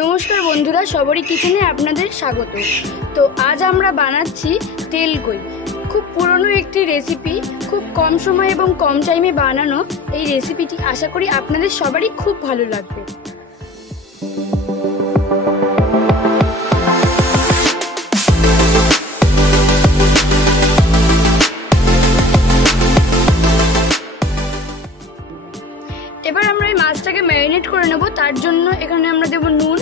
নমস্কার বন্ধুরা, সবারই কিচেনে আপনাদের স্বাগত। তো আজ আমরা বানাচ্ছি তেলকই। খুব পুরনো একটি রেসিপি, খুব কম সময় এবং কম টাইমে বানানো এই রেসিপিটি আশা করি আপনাদের সবারই খুব ভালো লাগবে। এবার আমরা এই মাছটাকে ম্যারিনেট করে নেব। তার জন্য এখানে আমরা দেব নুন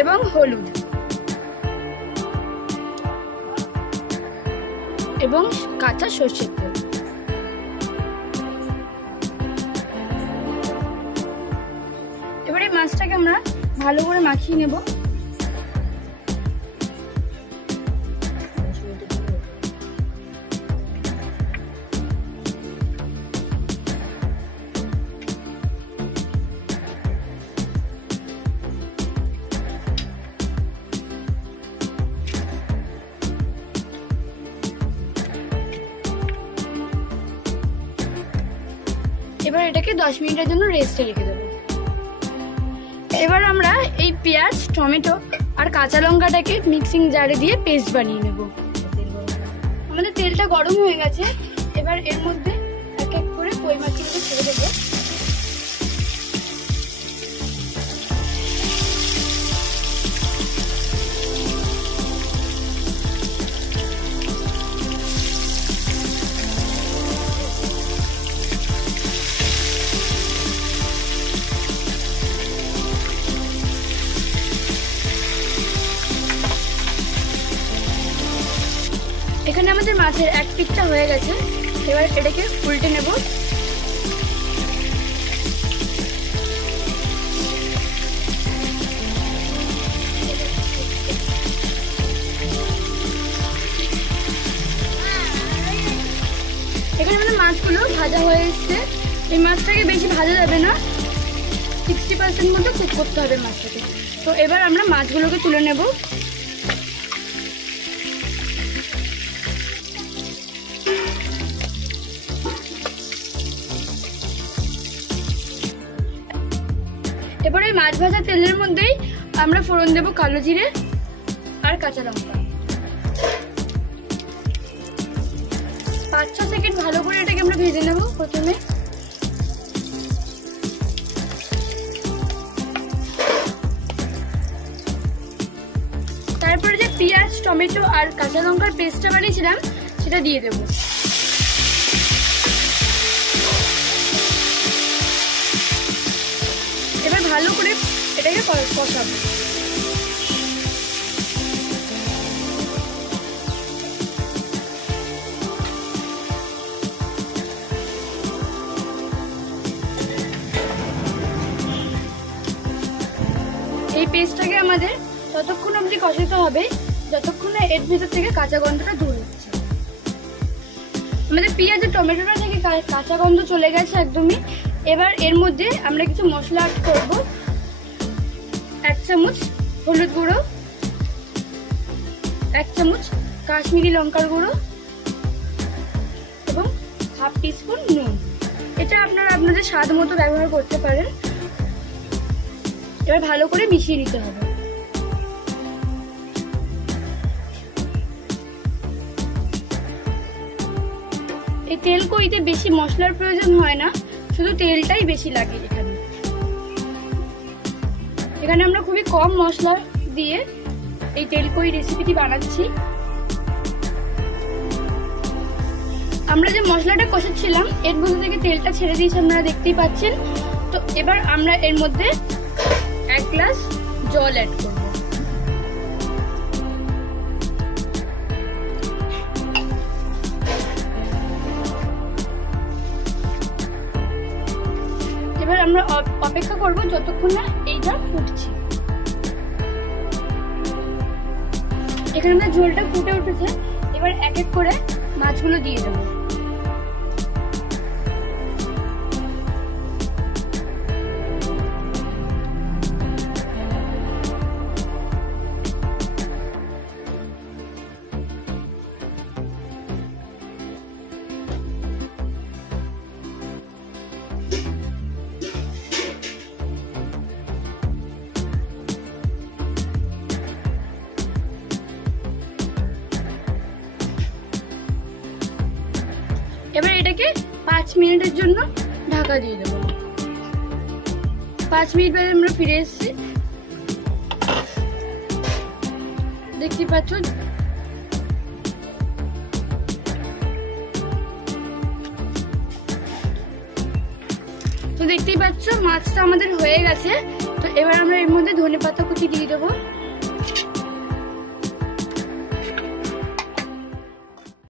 এবং হলুদ এবং কাঁচা সরষের তেল। এবারে মাছটাকে আমরা ভালো করে মাখিয়ে নেব। এবার এটাকে 10 মিনিটের জন্য রেস্টে রেখে দেবো। এবার আমরা এই পেঁয়াজ, টমেটো আর কাঁচা লঙ্কাটাকে মিক্সিং জারে দিয়ে পেস্ট বানিয়ে নেব। আমাদের তেলটা গরম হয়ে গেছে। এবার এর মধ্যে এক এক করে কই মাছগুলোকে ছেড়ে দেবো। এখানে আমাদের মাছের এক পিঠটা হয়ে গেছে। এবার এটাকে উল্টে নেব। এখানে আমাদের মাছগুলো ভাজা হয়ে এসছে। এই মাছটাকে বেশি ভাজা যাবে না, 60% মতো কুক করতে হবে মাছটাকে। তো এবার আমরা মাছগুলোকে তুলে নেব। এবারে মাছ ভাজা তেলের মধ্যেই আমরা ফোড়ন দেব কালো জিরে আর কাঁচা লঙ্কা। 5-6 সেকেন্ড ভালো করে এটাকে আমরা ভেজে নেব। প্রথমে তারপরে যে পেঁয়াজ, টমেটো আর কাঁচা লঙ্কার পেস্টটা বানিয়েছিলাম সেটা দিয়ে দেবো। এবার ভালো করে এটাকে কষাবো। এই পেস্টটাকে আমাদের ততক্ষণ অবধি কষাতে হবে যতক্ষণ না এর ভিতর থেকে কাঁচা গন্ধটা দূর হচ্ছে। আমাদের পেঁয়াজ আর টমেটোটা থেকে কাঁচা গন্ধ চলে গেছে একদমই। এবার এর মধ্যে আমরা কিছু মশলা অ্যাড করব। 1 চামচ হলুদ গুঁড়ো, 1 চামচ কাশ্মীরি লঙ্কার গুঁড়ো এবং 1/2 টিস্পুন নুন। এটা আপনারা আপনাদের স্বাদ মতো ব্যবহার করতে পারেন। এবার ভালো করে মিশিয়ে নিতে হবে। এই তেলকইতে বেশি মশলার প্রয়োজন হয় না, শুধু তেলটাই বেশি লাগে। এখানে আমরা খুবই কম মশলা দিয়ে এই তেলকই রেসিপিটি বানাচ্ছি। আমরা যে মশলাটা কষাচ্ছিলাম এর মধ্যে থেকে তেলটা ছেড়ে দিয়েছি, আপনারা দেখতেই পাচ্ছেন। তো এবার আমরা এর মধ্যে 1 গ্লাস জল অ্যাড করব। এবার আমরা অপেক্ষা করব যতক্ষণ না এইটা ফুটছে। এখানে আমরা ঝোলটা ফুটে উঠেছে। এবার এক এক করে মাছগুলো দিয়ে দেবো। এবার এটাকে 5 মিনিটের জন্য ঢাকা দিয়ে দেবো। 5 মিনিট পরে আমরা ফিরে এসেছি। দেখতে পাচ্ছ তো দেখতেই পাচ্ছ মাছটা আমাদের হয়ে গেছে। তো এবার আমরা এর মধ্যে ধনেপাতা কুচি দিয়ে দেবো।